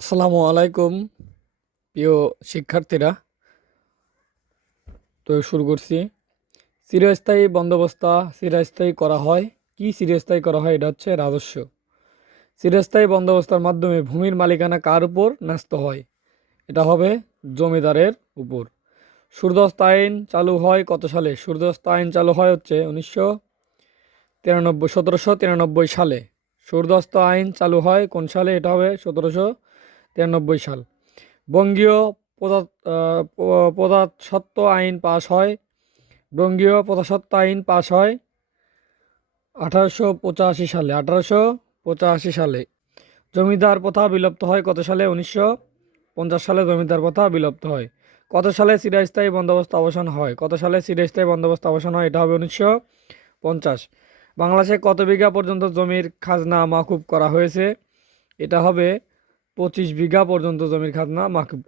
আসসালামু আলাইকুম প্রিয় শিক্ষার্থীরা। তো শুরু করছি। চিরস্থায়ী বন্দোবস্ত চিরস্থায়ী করা হয়। কি চিরস্থায়ী করা হয়? এটা হচ্ছে রাজস্ব। চিরস্থায়ী বন্দোবস্তের মাধ্যমে ভূমির মালিকানা কার উপর ন্যস্ত হয়? এটা হবে জমিদারের উপর। সূর্যস্ত আইন চালু হয় কত সালে? সূর্যস্ত আইন চালু হয় হচ্ছে 1793 সালে। সূর্যস্ত আইন চালু হয় কোন সালে? এটা হবে 1793 সাল। বঙ্গীয় প্রজাস্বত্ব আইন পাশ হয়। বঙ্গীয় প্রজাস্বত্ব আইন পাশ হয় 1885 সালে। 1885 সালে। জমিদার প্রথা বিলুপ্ত হয় কত সালে? 1950 সালে জমিদার প্রথা বিলুপ্ত হয়। কত সালে চিরস্থায়ী বন্দোবস্ত অবসান হয়? কত সালে চিরস্থায়ী বন্দোবস্ত অবসান হয়? এটা হবে 1950। বাংলাদেশে কত বিঘা পর্যন্ত জমির খাজনা মাকুব করা হয়েছে? এটা হবে 25 বিঘা পর্যন্ত জমির খাজনা মাকুব